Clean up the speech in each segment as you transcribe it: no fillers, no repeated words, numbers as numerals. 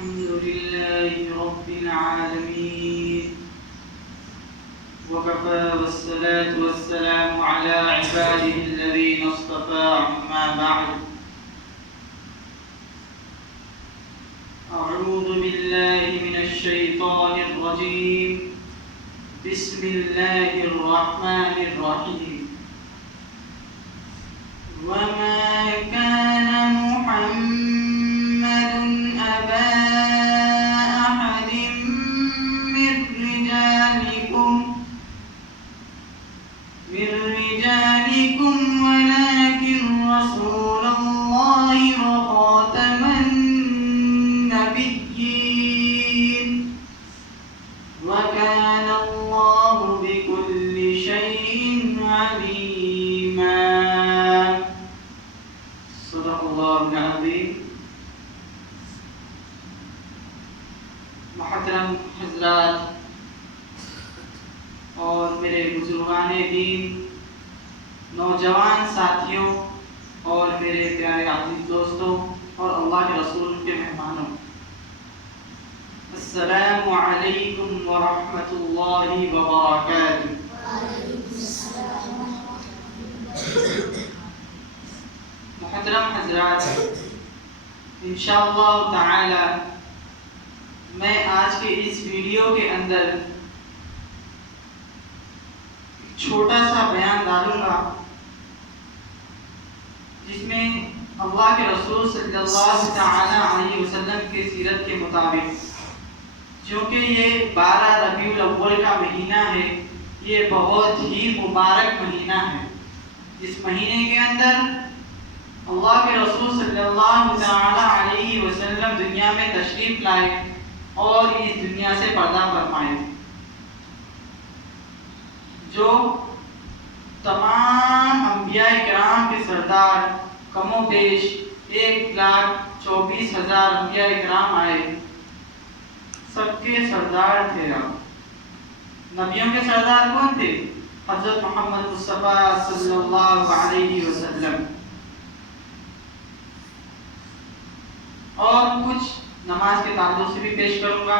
الحمد لله رب العالمين وكفى والصلاة والسلام على عباده الذين اصطفى أما بعد أعوذ بالله من الشيطان الرجيم بسم الله الرحمن الرحيم وما كان محمد أبا أحد من رجالكم ولكن رسول الله وخاتم النبيين وكان الله بكل شيء عليما صدق الله العظيم. محترم حضرات اور میرے بزرگان دین، نوجوان ساتھیوں اور میرے پیارے عزیز دوستوں اور اللہ کے رسول کے مہمانوں، السلام علیکم ورحمۃ اللہ وبرکاتہ. محترم حضرات، انشاءاللہ تعالی میں آج کے اس ویڈیو کے اندر چھوٹا سا بیان ڈالوں گا جس میں اللہ کے رسول صلی اللہ تعالی علیہ وسلم کی سیرت کے مطابق، چونکہ یہ 12 ربیع الاول کا مہینہ ہے، یہ بہت ہی مبارک مہینہ ہے. اس مہینے کے اندر اللہ کے رسول صلی اللہ تعالی علیہ وسلم دنیا میں تشریف لائے اور اس دنیا سے پردہ فرمائے. جو تمام انبیاء کرام کے سردار، کم و بیش 1,24,000 انبیاء کرام آئے، سب کے سردار تھے. نبیوں کے سردار کون تھے؟ حضرت محمد مصطفیٰ صلی اللہ علیہ وسلم. اور کچھ نماز کے تعلق سے بھی پیش کروں گا.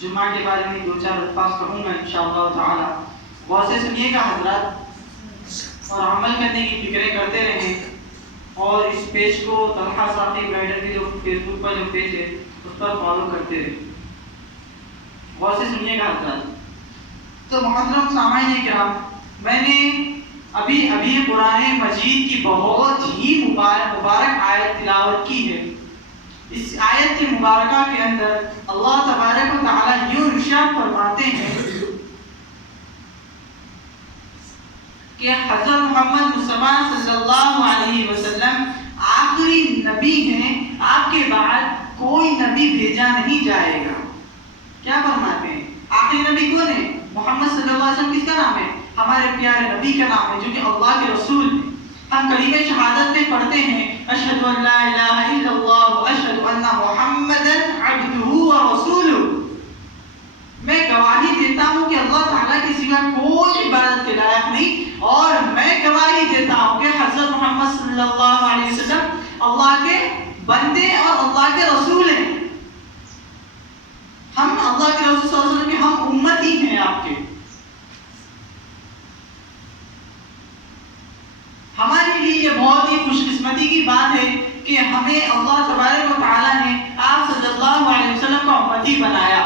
جمعہ کے بارے میں 2-4 الفاظ کہوں گا انشاءاللہ تعالی. غور سے سنیے گا حضرات اور عمل کرنے کی فکریں کرتے رہیں. اور اس پیج کو طلحہ صافی گائیڈر کے جو فیس بک پر جو پیج ہے اس پر فالو کرتے رہیں. غور سے سنیے گا حضرات. تو محترم سامعین کرام، میں نے ابھی قرآن مجید کی بہت ہی مبارک آیت تلاوت کی ہے. اس آیت کی مبارکہ کے اندر اللہ تبارک و تعالی یوں ارشاد فرماتے ہیں کہ حضرت محمد مصطفیٰ صلی اللہ علیہ وسلم آخری نبی ہیں، آپ کے بعد کوئی نبی بھیجا نہیں جائے گا. کیا فرماتے ہیں؟ آخری نبی کون ہے؟ محمد صلی اللہ علیہ وسلم. کس کا نام ہے؟ ہمارے پیارے نبی کا نام ہے جو کہ اللہ کے رسول ہیں. ہم کلمہ شہادت میں پڑھتے ہیں اشہد ان لا الہ الا اللہ واشہد ان محمدا عبدہ ورسولہ. میں گواہی دیتا ہوں کہ اللہ تعالیٰ کے سوا کوئی عبادت کے لائق نہیں، اور میں گواہی دیتا ہوں کہ حضرت محمد صلی اللہ علیہ وسلم اللہ کے بندے اور اللہ کے رسول ہیں. ہم اللہ کے رسول صلی اللہ علیہ وسلم کے ہم امتی ہیں آپ کے. ہمارے لیے یہ بہت ہی خوش قسمتی کی بات ہے کہ ہمیں اللہ تبارک و تعالیٰ نے آپ صلی اللہ علیہ وسلم کا امتی بنایا.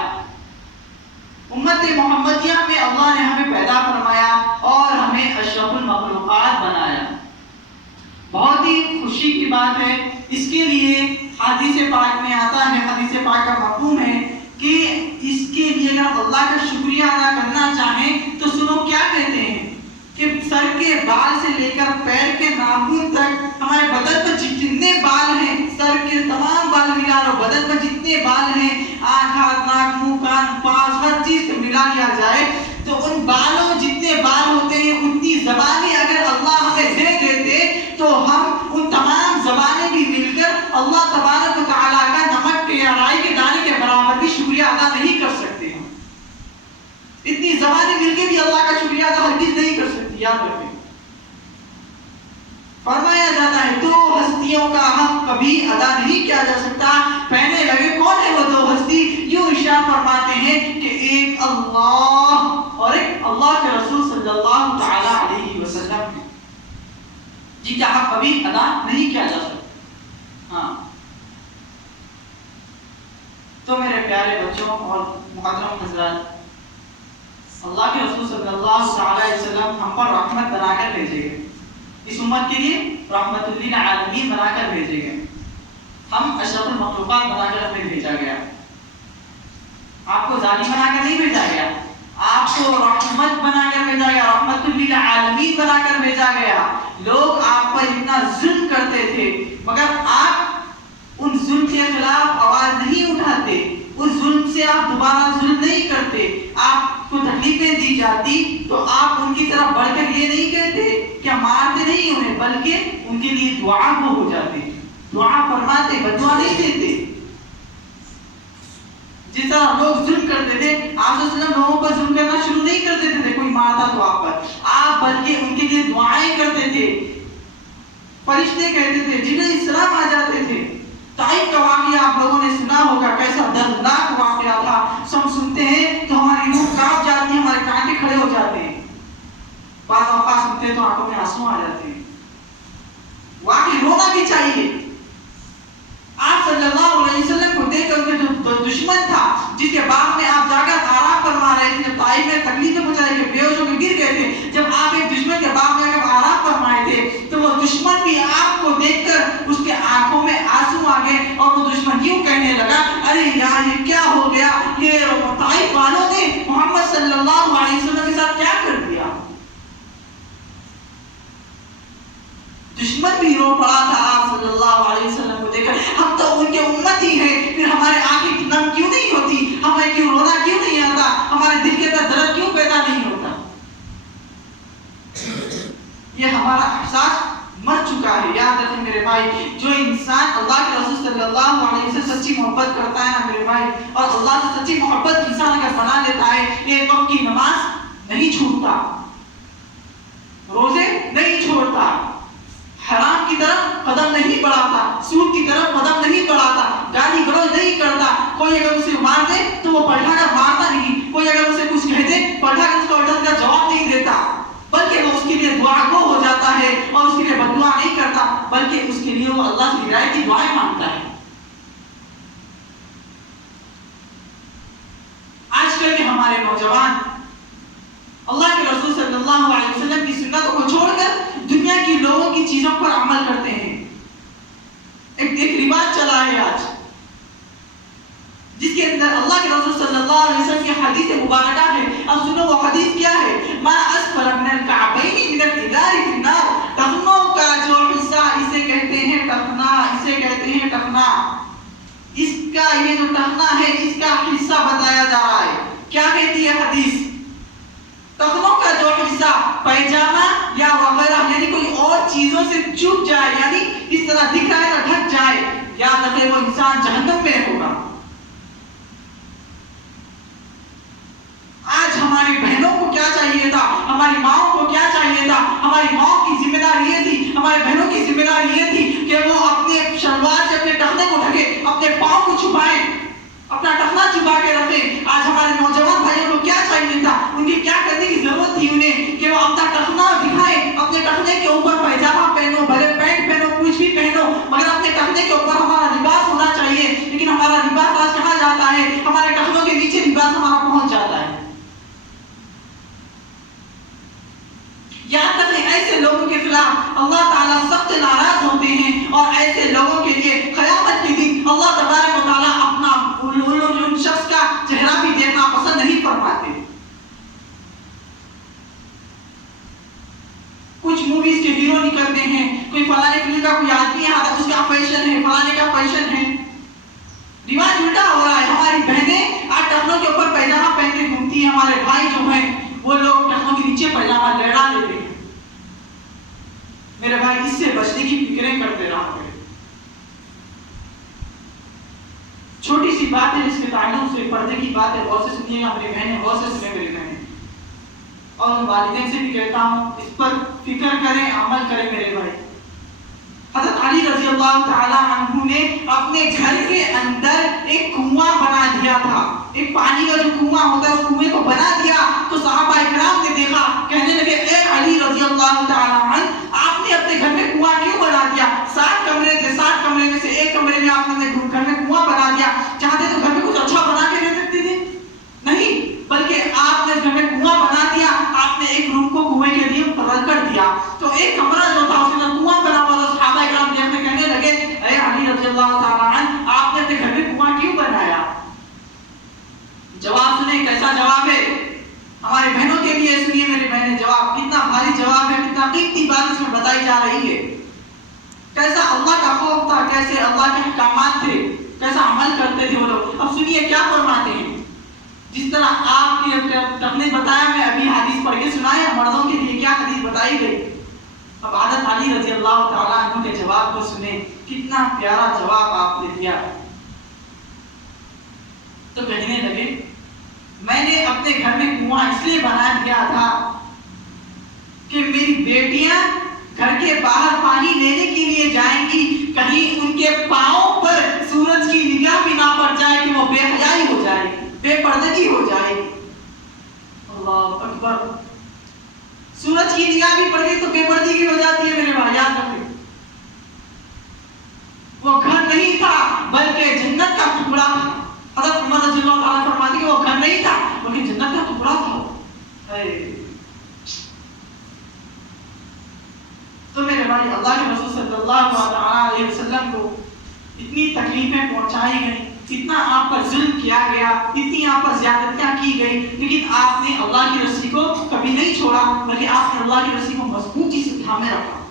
امت محمدیہ میں اللہ نے ہمیں پیدا فرمایا اور ہمیں اشرف المخلوقات بنایا. بہت ہی خوشی کی بات ہے. اس کے لیے حدیث پاک میں آتا ہے، حدیث پاک کا مفہوم ہے کہ اس کے لیے اگر اللہ کا شکریہ ادا کرنا چاہیں تو سنو کیا کہتے ہیں کہ سر کے بال سے لے کر پیر کے ناخن تک ہمارے بدن پر جتنے بال ہیں، سر کے تمام بال ملا لو، بدن پر جتنے بال ہیں، آنکھ، ہاتھ، ناک، منہ، کان، پاؤں، ہر چیز کو ملا لیا جائے تو ان بالوں جتنے بال ہوتے ہیں اتنی زبانیں اگر اللہ ہمیں دے دیتے تو ہم ان تمام زبانیں بھی مل کر اللہ تبارک و تعالیٰ کا نمک کے یا رائی کے دانے کے برابر بھی شکریہ ادا نہیں کر سکتے. ہم اتنی زبانیں مل کے بھی اللہ کا شکریہ ادا ہرگز نہیں کر سکتی. یاد رکھیں. فرمایا جاتا ہے دو ہستیوں کا حق کبھی ادا نہیں کیا جا سکتا. پہلے لگے کون ہے وہ دو ہستی؟ یوں ارشاد فرماتے ہیں کہ ایک اللہ اور ایک اللہ کے رسول صلی اللہ تعالی علیہ وسلم ہے، جن کا حق کبھی ادا نہیں کیا جا سکتا۔ ہاں تو میرے پیارے بچوں اور محترم حضرات، اللہ کے رسول صلی اللہ تعالی علیہ وسلم ہم پر رحمت بنا کر بھیجے گئے، اس امت کے لیے رحمت للعالمین بنا کر بھیجے گئے، ہم اشرف المخلوقات بنا کر ہمیں بھیجا گیا۔ آپ کو ظالم بنا کر نہیں بھیجا گیا، آپ کو رحمت بنا کر بھیجا گیا، رحمت للعالمین بنا کر بھیجا گیا۔ لوگ آپ پر اتنا ظلم کرتے تھے مگر آپ ان ظلم کے خلاف آواز نہیں اٹھاتے، اس ظلم سے آپ دوبارہ ظلم نہیں کرتے۔ آپ کو تکلیفیں دی جاتی تو آپ ان کی طرف بڑھ کر یہ نہیں کہتے کہ مارتے نہیں انہیں، بلکہ ان کے لیے دعا کو ہو جاتے، دعا فرماتے، بددعا نہیں دیتے۔ جس طرح لوگ ظلم کرتے تھے، آپ صلی اللہ علیہ وسلم لوگوں پر ظلم کرنا شروع نہیں کر دیتے تھے، کوئی مارتا تو آپ پر، آپ بلکہ ان کے لیے دعائیں کرتے تھے۔ فرشتے کہتے تھے، جبرائیل السلام آ جاتے تھے۔ طائف کا واقعہ آپ لوگوں نے سنا ہوگا، کیسا دردناک واقعہ تھا، ہم سنتے ہیں تو ہماری روح کانپ جاتی ہے، ہمارے کانٹے کھڑے ہو جاتے ہیں، بعض اوقات سنتے تو آنکھوں میں آنسو آ جاتے ہیں۔ واقعی رونا بھی چاہیے۔ آپ صلی اللہ علیہ وسلم کو دیکھ کر جو دشمن تھا، جس کے باغ میں آپ جا کر آرام فرما رہے تھے، جب طائف میں تکلیفیں پہنچائی گئی، بے ہوش ہو کے گر گئے تھے، جب آپ ایک دشمن کے باغ میں جب آرام فرمائے تھے تو وہ دشمن بھی آپ کو دیکھ کر اس کے آنکھوں میں آنسو آ گئے، اور وہ دشمن یوں کہنے لگا، ارے یار یہ کیا ہو گیا، یہ طائف والوں نے محمد صلی اللہ علیہ وسلم کے ساتھ کیا کر دیا۔ دشمن بھی رو پڑا تھا آپ صلی اللہ علیہ وسلم کو دیکھ کر، ہم تو ان کے امت ہی ہیں، پھر ہمارے آنکھیں نم کیوں نہیں ہوتی، ہمیں کیوں رونا کیوں نہیں آتا، ہمارے دل کے اندر درد کیوں پیدا نہیں ہوتا۔ یہ ہمارا احساس مر چکا ہے۔ یاد رکھیں میرے بھائی، جو انسان اللہ کے رسول صلی اللہ علیہ وسلم سے سچی محبت کرتا ہے نا میرے بھائی، اور اللہ سے سچی محبت انسان اگر بنا لیتا ہے، ایک وقت کی نماز نہیں چھوڑتا، روزے نہیں چھوڑتا، حرام کی طرف قدم نہیں بڑھاتا، سود کی طرف قدم نہیں بڑھاتا، گالی گلوچ نہیں کرتا، کوئی اگر اسے مار دے تو وہ پلٹا کر مارتا نہیں، کوئی اگر اسے کچھ کہہ دے پلٹا کر اس کو الٹا سیدھا جواب نہیں دیتا، بلکہ وہ اس کے لیے دعا گو ہو جاتا ہے، اور اس کے لیے بددعا نہیں کرتا، بلکہ اس کے لیے وہ اللہ سے ہدایت کی دعائیں مانگتا ہے۔ آج کل کے ہمارے نوجوان اللہ کے رسول صلی اللہ علیہ وسلم کی سنتوں کو چھوڑ کر دنیا کی لوگوں کی چیزوں پر عمل کرتے ہیں۔ ایک رواج چلا ہے آج، جس کے اندر اللہ کے رسول صلی اللہ علیہ وسلم کی حدیث مبارکہ ہے۔ اب سنو وہ حدیث کیا ہے، ما اسفل من الکعبین من الازار فی النار، ٹخنوں کا جو حصہ، اسے کہتے ہیں ٹخنا، اسے کہتے ہیں ٹخنا، اس کا یہ جو ٹخنا ہے اس کا حصہ بتایا جا رہا ہے۔ کیا کہتی ہے حدیث، ٹخنوں کا جو حصہ پیجامہ یا وغیرہ یعنی کوئی اور چیزوں سے چھپ جائے، یعنی اس طرح دکھ رہا ہے تو ڈھک جائے، یاد رکھے وہ انسان جہنم میں ہوگا۔ آج ہماری بہنوں کو کیا چاہیے تھا، ہماری ماؤں کو کیا چاہیے تھا، ہماری ماؤں کی ذمہ داری یہ تھی، ہمارے بہنوں کی ذمہ داری یہ تھی کہ وہ اپنے شلوار سے اپنے ٹخنے کو ڈھکے، اپنے پاؤں کو چھپائیں، اپنا ٹخنا چھپا کے رکھیں۔ آج ہمارے نوجوان بھائیوں کو کیا چاہیے تھا، ان کی کیا کرنے کی ضرورت تھی انہیں کہ وہ اپنا ٹخنا دکھائیں، اپنے ٹخنے کے اوپر پیجامہ پہنو، بھلے پینٹ پہنو، کچھ بھی پہنو، مگر اپنے ٹخنے کے اوپر ہمارا لباس ہونا چاہیے۔ لیکن ہمارا لباس آج کہاں جاتا ہے، ہمارے ٹخنوں کے نیچے لباس ہمارا پہنچ جاتا ہے۔ یاد رکھیں ایسے لوگوں کے خلاف اللہ تعالیٰ سخت ناراض ہوتے ہیں، اور ایسے لوگوں کے لیے قیامت کے دن اللہ تبارک و تعالیٰ اپنا ان شخص کا چہرہ بھی دیکھنا پسند نہیں فرماتے۔ کچھ موویز کے ہیرو نکلتے ہیں، کوئی فلانے فلم کا کوئی آدمی آتا ہے، اس کا فیشن ہے، فلانے کا فیشن ہے، رواج الٹا ہو رہا ہے۔ ہماری بہنیں آج ٹخنوں کے اوپر پیجامہ پہن کے گھومتی ہیں، ہمارے بھائی جو ہیں وہ لوگ ٹخنوں کے نیچے پیجامہ لہرا لیتے ہیں۔ میرے بھائی اس سے بچنے کی فکریں کرتے رہا کریں۔ چھوٹی سی بات ہے جس کے تعلق سے پردے کی بات ہے، غور سے سنیے گا میری بہنیں، غور سے سنیں میری بہنیں، اور ان والدین سے بھی کہتا ہوں اس پر فکر کریں، عمل کریں میرے بھائی۔ حضرت علی رضی اللہ تعالی عنہ نے اپنے گھر کے اندر ایک کنواں بنا دیا تھا، ایک پانی کا جو کنواں ہوتا ہے اس کنویں کو بنا دیا، تو صحابہ کرام نے دیکھا، کہنے لگے اے علی رضی اللہ تعالیٰ عنہ، آپ نے اپنے گھر میں کنواں کیوں بنا دیا؟ 7 کمرے تھے، 7 کمرے میں سے ایک کمرے میں آپ نے اپنے گھر میں کنواں بنا دیا، چاہتے تو گھر میں کچھ اچھا بنا کے رہ سکتے تھے، نہیں، بلکہ آپ نے گھر میں کنواں بنا دیا، آپ نے ایک روم کو کنویں کے لیے مقرر کر دیا، تو ایک کمرہ جو تھا اس کے اندر کنواں بنا ہوا تھا۔ صحابہ کرام دیکھنے کہنے لگے اے علی رضی اللہ تعالیٰ عنہ، آپ نے اپنے گھر میں کنواں کیوں بنایا؟ جواب سنیں، کیسا جواب ہے ہمارے بہنوں کے لیے، سنیے میرے بہنیں، جواب کتنا بھاری جواب ہے، کتنا قیمتی بات اس میں بتائی جا رہی ہے، کیسا اللہ کا خوف تھا، کیسے اللہ کے احکامات تھے، کیسا عمل کرتے تھے وہ لوگ۔ اب سنیے کیا فرماتے ہیں، جس طرح آپ کی تقریر بتایا، میں ابھی حدیث پڑھ کے سنایا، مردوں کے لیے کیا حدیث بتائی گئی، اب حضرت علی رضی اللہ تعالیٰ عنہ کے جواب کو سنیں، کتنا پیارا جواب آپ نے دیا۔ تو کہنے لگے میں نے اپنے گھر میں کنواں اس لیے بنا دیا تھا کہ میری بیٹیاں گھر کے باہر پانی لینے کے لیے جائیں گی، کہیں ان کے پاؤں پر سورج کی نگاہ بھی نہ پڑ جائے کہ وہ بے حیائی ہو جائے گی، بے پردگی ہو جائے گی۔ اللہ اکبر، سورج کی نگاہ بھی پڑ گئی تو بے پردگی ہو جاتی ہے میرے بھائی، یاد رکھیں۔ وہ گھر نہیں تھا بلکہ جنت کا ٹکڑا تھا۔ حضرت عمر رضی اللہ تعالیٰ فرماتے کہ وہ گھر نہیں تھا بلکہ جنت کا ٹکڑا تھا۔ تو میرے بھائی، اللہ کے رسول صلی اللہ علیہ وسلم کو اتنی تکلیفیں پہنچائی گئی، اتنا آپ پر ظلم کیا گیا، اتنی آپ پر زیادتیاں کی گئی، لیکن آپ نے اللہ کی رسی کو کبھی نہیں چھوڑا، بلکہ آپ نے اللہ کی رسی کو مضبوطی سے تھامے رکھا۔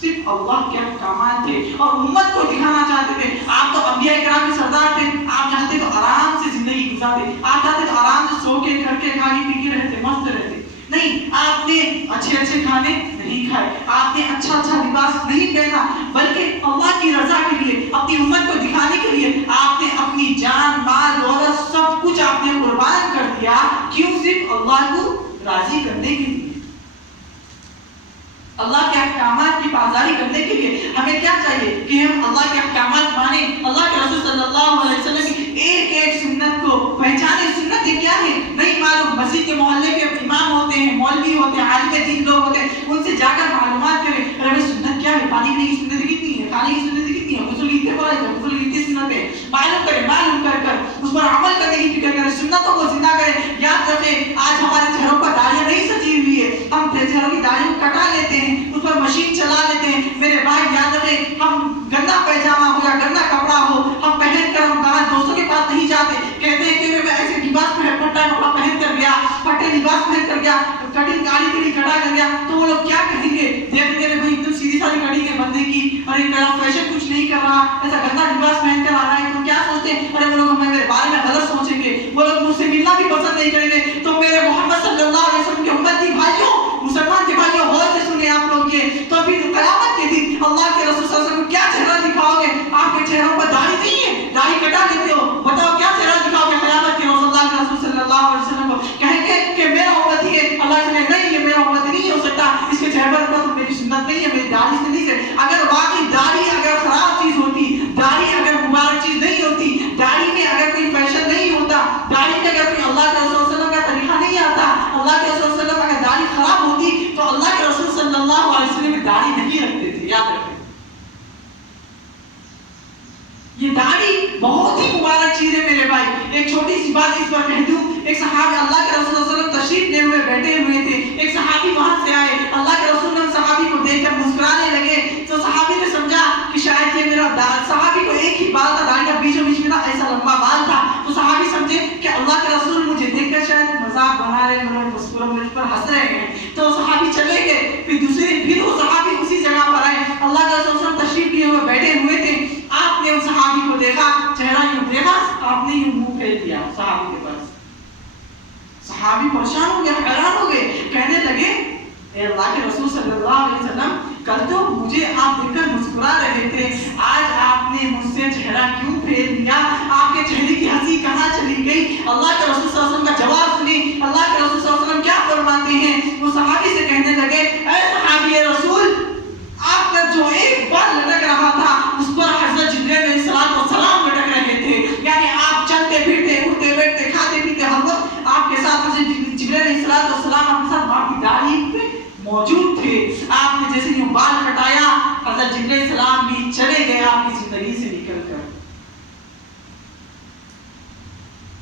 صرف اللہ کے احکامات تھے اور امت کو دکھانا چاہتے تھے۔ آپ تو انبیاء کرام کے سردار تھے، آپ چاہتے تو آرام سے زندگی گزارتے، آپ چاہتے تو آرام سے سو کے کر کے کھانے پی کے رہتے، مست رہتے، نہیں، آپ نے اچھے اچھے کھانے نہیں کھائے، آپ نے اچھا اچھا لباس نہیں پہنا، بلکہ اللہ کی رضا کے لیے، اپنی امت کو دکھانے کے لیے آپ نے اپنی جان مال دولت سب کچھ آپ نے قربان کر دیا۔ کیوں؟ صرف اللہ کو راضی کرنے کے لیے، اللہ کے احکامات کی پاسداری کرنے کے لیے۔ ہمیں کیا چاہیے کہ ہم اللہ کے احکامات مانیں، اللہ کے رسول صلی اللہ علیہ وسلم کی ایک ایک سنت کو پہچانے۔ سنتیں کیا ہیں نہیں معلوم، مسجد کے محلے کے امام ہوتے ہیں، مولوی ہوتے ہیں، عالم دین لوگ ہوتے ہیں، ان سے جا کر معلومات کریں، ارے سنت کیا ہے، پانی پینے کی سنتیں کتنی ہے، کھانے کی سنتیں کتنی ہے، غسل کتنے فرائض ہیں، غسل کتنی سنتیں، معلوم کریں، معلوم کر کر اس پر عمل کرنے کی فکر کریں، سنتوں کو زندہ کریں۔ یاد رکھیں، آج ہمارے چہروں پر داڑیاں نہیں سجی ہوئی ہے، ہم چہروں کی داڑھی کو کٹا لیتے ہیں، اس پر مشین چلا لیتے ہیں۔ میرے بھائی یاد رکھیں، ہم گندا پیجامہ ہو یا گندا کپڑا ہو، ہم پہن کر ہم کہاں دوستوں کے پاس نہیں جاتے، کہتے ہیں کہ میں ایسے لباس پٹا کپڑا پہن کر گیا، پٹے لباس پہن کر گیا، کٹنگ گاڑی کے لیے کٹا کر گیا، تو وہ لوگ کیا کہیں گے؟ دیکھ میرے بھائی ایک دم سیدھی ساری کٹنگ ہے بندے کی، اور ایک فیشن کچھ نہیں کر رہا، ایسا گندا لباس پہن کر آ رہا ہے، تو کیا سوچتے ہیں؟ ارے وہ لوگ میرے بارے میں غلط سوچیں گے، وہ لوگ مجھ سے ملنا بھی پسند نہیں کریں گے۔ تو میرے محمد صلی اللہ علیہ وسلم کے امتی بھائیوں، مسلمان کے بھائیوں، غور سے سنیں آپ لوگ یہ، تو پھر قیامت کے دن اللہ کے رسول صلی اللہ علیہ وسلم کو کیا چہرہ دکھاؤ گے؟ آپ کے چہروں پر داڑھی نہیں ہے، داڑھی کٹا دیتے ہو، بتاؤ کیا چہرہ دکھاؤ گے قیامت کے روز اللہ کے رسول صلی اللہ علیہ وسلم کو؟ کہیں گے کہ میرا امتی ہے، اللہ سے نہیں، یہ میرا امتی نہیں ہو سکتا، اس کے چہرے پر تو میری سنت نہیں ہے، میری داڑھی سے نہیں ہے۔ اگر واقعی داڑھی اگر خراب چیز ہوتی، داڑھی اگر مبارک چیز نہیں ہوتی، داڑھی میں اگر کوئی فیشن نہیں ہوتا، داڑھی میں اگر کوئی اللہ کے رسول صلی اللہ علیہ وسلم کا طریقہ نہیں آتا، اللہ کے رسول صلی اللہ علیہ وسلم اگر داڑھی خراب ہوتی تو اللہ کے رسول صلی اللہ علیہ وسلم داڑھی نہیں رکھتے تھے۔ یاد رکھیں، یہ داڑھی بہت ہی مبارک چیز ہے میرے بھائی۔ ایک چھوٹی سی بات اس پر کہہ دوں، ایک صحابی اللہ کے رسول صلی اللہ علیہ وسلم تشریف لیے ہوئے بیٹھے ہوئے تھے، ایک صحابی وہاں سے آئے، اللہ کے رسول نے صحابی کو دیکھ کر مسکرانے لگے، تو صحابی نے سمجھا کہ شاید یہ میرا صحابی کو ایک ہی بال تھا، داڑھی کا بیچوں بیچ میں نا ایسا لمبا بال تھا، تو صحابی سمجھے کہ اللہ کے رسول مجھے دیکھ کر شاید مذاق بنا رہے ہیں، مجھ پر ہنس رہے ہیں، تو صحابی چلے گئے۔ پھر وہ صحابی اسی جگہ پر آئے، اللہ کے رسول صلی اللہ علیہ وسلم تشریف لیے ہوئے بیٹھے ہوئے تھے، آپ نے اس صحابی کو دیکھا، چہرہ یوں دیکھا، آپ نے یوں منہ پھیر دیا صحابی کے پاس۔ صحابی پریشان ہو گئے، حیران ہو گئے، کہنے لگے اے اللہ کے رسول صلی اللہ علیہ وسلم، کل تو مجھے آپ دیکھ کر مسکرا رہے تھے، آج آپ نے مجھ سے چہرہ کیوں پھیر دیا؟ آپ کے چہرے کی ہنسی کہاں چلی گئی؟ اللہ کے رسول صلی اللہ علیہ وسلم کا جواب سنیں، اللہ کے رسول صلی اللہ علیہ وسلم کیا فرماتے ہیں؟ وہ صحابی سے کہنے لگے اے صحابی رسول، آپ کا جو ایک بال حضرت جبرائیل السلام بھی چلے گئے آپ کی زندگی سے نکل کر.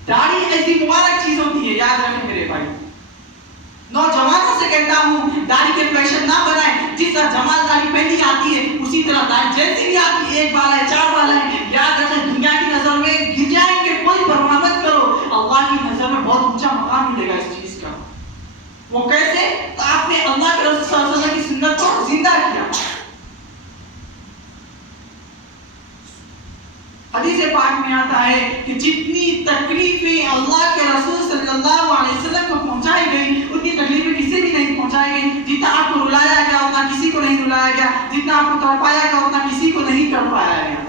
داڑھی ایسی مبارک چیز ہوتی ہے، یاد رکھیں میرے بھائی. نوجوانوں سے کہتا ہوں داڑھی کے فیشن نہ بنائیں. جس طرح جمال داڑھی پہنی آتی ہے اسی طرح داڑھی جیسی بھی آتی ہے، ایک بال ہے، چار بال ہے، یاد رکھیں دنیا کی نظر میں گر جائیں گے، کوئی پرواہ مت کرو. اللہ کی نظر میں بہت اونچا مقام ملے گا اس چیز کا. وہ کیسے؟ تو آپ نے اللہ کے رسول صلی اللہ علیہ وسلم کی سنت کو زندہ کیا. حدیث پاک میں آتا ہے کہ جتنی تکلیفیں اللہ کے رسول صلی اللہ علیہ وسلم کو پہنچائی گئی اتنی تکلیفیں کسی بھی نہیں پہنچائی گئی. جتنا آپ کو رلایا گیا اتنا کسی کو نہیں رلایا گیا، جتنا آپ کو تڑپایا گیا اتنا کسی کو نہیں تڑپایا گیا.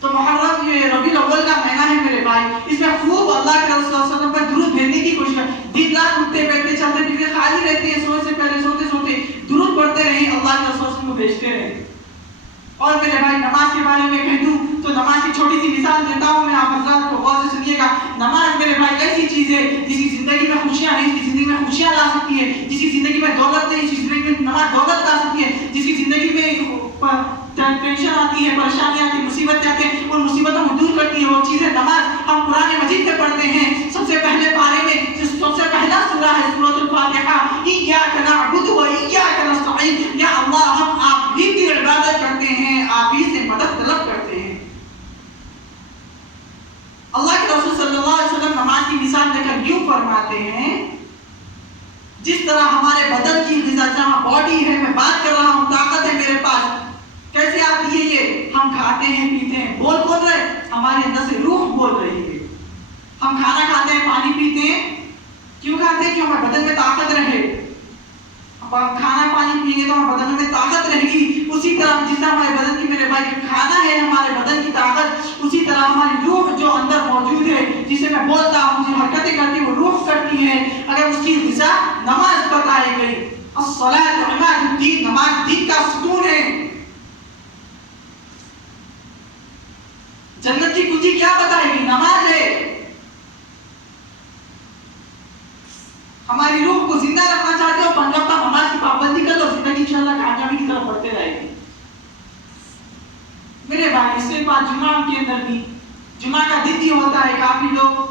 تو محرم یہ ربیع الاول کا مہینہ ہے میرے بھائی، اس میں خوب اللہ کے رسول صلی اللہ علیہ وسلم پر درود بھیجنے کی کوشش کریں. دن رات اٹھتے بیٹھتے چلتے پھرتے خالی رہتے ہیں، سونے سے پہلے سوتے درود پڑھتے رہیں، اللہ کے رسول کو بھیجتے رہیں. اور میرے بھائی نماز کے بارے میں کہہ دوں تو نماز کی چھوٹی سی مثال دیتا ہوں میں، آپ حضرات کو غور سے سنیے گا. نماز میرے بھائی ایسی چیز ہے جس کی زندگی میں خوشیاں نہیں، جس کی زندگی میں خوشیاں لا سکتی ہے، جس کی زندگی میں دولت نہیں، جس کی زندگی میں نماز دولت لا سکتی ہے، جس کی زندگی میں ٹینشن آتی ہے، پریشانیاں آتی ہیں، مصیبتیں آتی ہیں، ان مصیبتوں کو دور کرتی ہے وہ چیز ہے نماز. ہم قرآن مجید میں پڑھتے ہیں سب سے پہلے پارے میں جو سب سے پہلا سورہ ہے سورۃ الفاتحہ، ایاک نعبد و ایاک نستعین. یا اللہ ہم آپ ہی کی عبادت کرتے ہیں، آپ ہی سے مدد طلب کرتے ہیں. اللہ کے رسول صلی اللہ علیہ وسلم نماز کی مثال دے کر یوں فرماتے ہیں جس طرح ہمارے بدن کی غذا جہاں باڈی ہے، میں بات کر رہا ہوں، طاقت ہے میرے پاس، کیسے آتی ہے یہ؟ ہم کھاتے ہیں پیتے ہیں، بول رہے ہمارے اندر سے روح بول رہی ہے. ہم کھانا کھاتے ہیں، پانی پیتے ہیں، کیوں کھاتے ہیں؟ کہ ہمارے بدن میں طاقت رہے. کھانا پانی پیئیں گے تو ہمارے بدن میں طاقت رہے گی. اسی طرح جس طرح ہمارے بدن کی میرے بھائی کھانا ہے ہمارے بدن کی طاقت، اسی طرح ہماری روح جو اندر موجود ہے جسے میں بولتا ہوں، جو حرکتیں کرتی ہوں وہ روح کرتی ہے. اگر اس کی غذا نماز بتائی گئی، الصلاۃ عماد الدین، نماز دین کا ستون ہے. جنت کی کنجی کیا بتائے گی؟ نماز ہے. ہماری روح کو زندہ رکھنا چاہتے ہو، 5 وقت نماز کی پابندی کر لو، زندگی انشاءاللہ کامیابی کی طرف بڑھتے رہے گی. میرے بھائی اس کے بعد جمعہ کے اندر بھی جمعہ کا دن بھی ہوتا ہے. کافی لوگ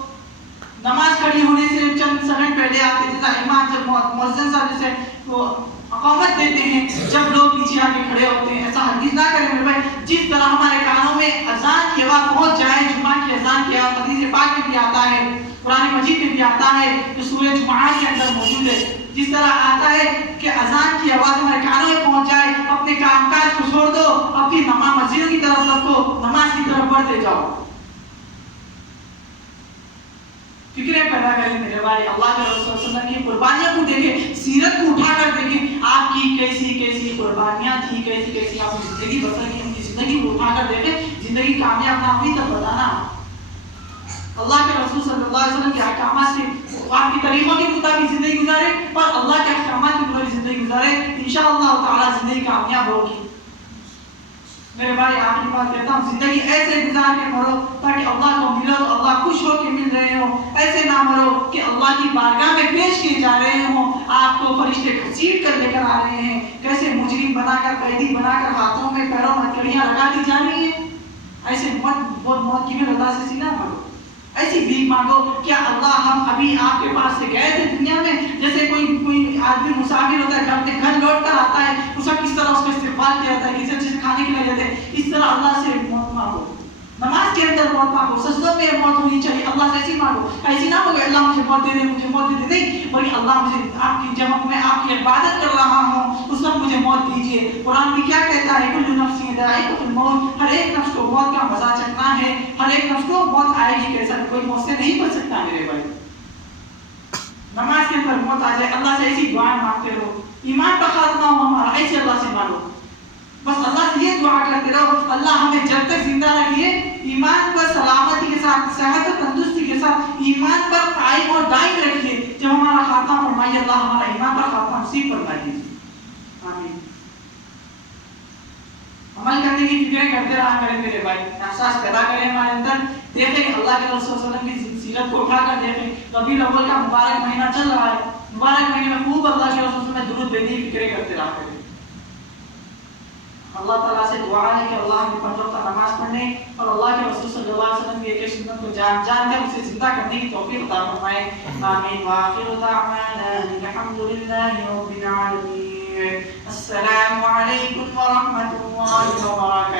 نماز کھڑی ہونے سے چند سیکنڈ پہلے آتے ہیں، جیسا امام جب مؤذن صاحب جیسے وہ اقامت دیتے ہیں جب لوگ پیچھے آ کے کھڑے ہوتے ہیں. ایسا ہرگز نہ کریں میرے بھائی. جس طرح ہمارے کانوں میں اذان کی آواز پہنچ جائے، جمعہ کی اذان کی آواز حدیث پاک میں بھی آتا ہے، قرآن مجید میں بھی آتا ہے، جو سورہ جمعہ کے اندر موجود ہے. جس طرح آتا ہے کہ اذان کی آواز ہمارے کانوں میں پہنچ جائے، اپنے کام کاج کو چھوڑ دو، اپنی نماز مسجدوں کی طرف رکھو، نماز کی طرف بڑھتے جاؤ. فکریں پیدا کریں میرے بھائی. اللہ کے رسول صلی اللہ علیہ وسلم کی قربانیاں کو دیکھیں، سیرت کو اٹھا کر دیکھیں، آپ کی کیسی کیسی قربانیاں تھی، کیسی کیسی آپ کی زندگی بسر کی، ان کی زندگی کو اٹھا کر دیکھیں. زندگی کامیاب نہ ہوئی تب بتانا. اللہ کے رسول صلی اللہ علیہ وسلم کے احکامات سے آپ کی طریقوں کے مطابق زندگی گزارے اور اللہ کے احکامات کے مطابق زندگی گزارے، انشاءاللہ تعالی زندگی کامیاب ہوگی. میرے بھائی آخری بات کہتا ہوں، زندگی ایسے گزار کے مرو تاکہ اللہ کو ملو، اللہ خوش ہو کے مل رہے ہو. ایسے نہ مرو کہ اللہ کی بارگاہ میں پیش کیے جا رہے ہوں، آپ کو فرشتے گھسیٹ کر لے کر آ رہے ہیں، کیسے مجرم بنا کر، قیدی بنا کر ہاتھوں میں پیروں میں ہتھیلیاں لگا دی جا رہی ہیں. ایسے موت کی بھی رضا سے سینہ مارو، ایسی بھیک مانگو. کیا اللہ ہم ابھی آپ کے پاس سے گئے تھے دنیا میں؟ جیسے کوئی آدمی مسافر ہوتا ہے، اپنے گھر لوٹ کر آتا ہے، اس کا کس طرح اس کا استقبال کیا جاتا ہے، کس اچھے سے کھانے کھلائے جاتے ہیں، اس طرح اللہ سے موت مانگو. نماز کے اندر موت مانگو، سجدوں میں موت ہونی چاہیے. اللہ سے ایسی مانگو، ایسی نہ مانگو اللہ مجھے موت دے دے، مجھے موت دے دے، نہیں، بلکہ اللہ مجھے آپ کی، جب میں آپ کی عبادت کر رہا ہوں اس وقت مجھے موت دیجیے. قرآن بھی کیا کہتا ہے؟ کل نفس ذائقۃ الموت، ہر ایک نفس کو موت کا مزہ چکھنا ہے، ہر ایک نفس کو موت آئے گی. کیسا کوئی موت سے نہیں بچ سکتا میرے بھائی. نماز کے اندر موت آ جائے، اللہ سے ایسی دعائیں مانگتے رہو. ایمان پر خاتمہ ہو ہمارا، ایسے اللہ سے مانگو. بس اللہ سے یہ دعا کرتے رہو، اللہ ہمیں جب تک زندہ رکھیے ایمان پر سلامتی کے ساتھ، صحت اور تندرستی کے ساتھ ایمان پر قائم اور دائم رکھیے. جب ہمارا خاتمہ فرمائیے، اللہ ہمارا ایمان پر خاتمہ نصیب فرما دیجیے. آمین. عمل کرنے کی فکریں کرتے رہا کریں میرے بھائی، احساس پیدا کریں ہمارے اندر. دیکھیں اللہ کے رسول صلی اللہ علیہ وسلم کی سیرت کو اٹھا کر دیکھیں. ربیع الاول کا مبارک مہینہ چل رہا ہے، مبارک مہینے میں خوب اللہ کے رسول صلی اللہ علیہ وسلم میں درود بھیجنے کی فکریں کرتے رہا کریں. اللہ تعالیٰ سے دعا ہے کہ اللہ ہمیں 5 وقت نماز پڑھنے اور اللہ کے رسول صلی اللہ علیہ وسلم کی ایک سنت کو جان کر اسے زندہ کرنے کی توفیق عطا فرمائے. آمین. وآخر دعوانا الحمد للہ رب العالمین. السلام علیکم ورحمۃ اللہ وبرکاتہ.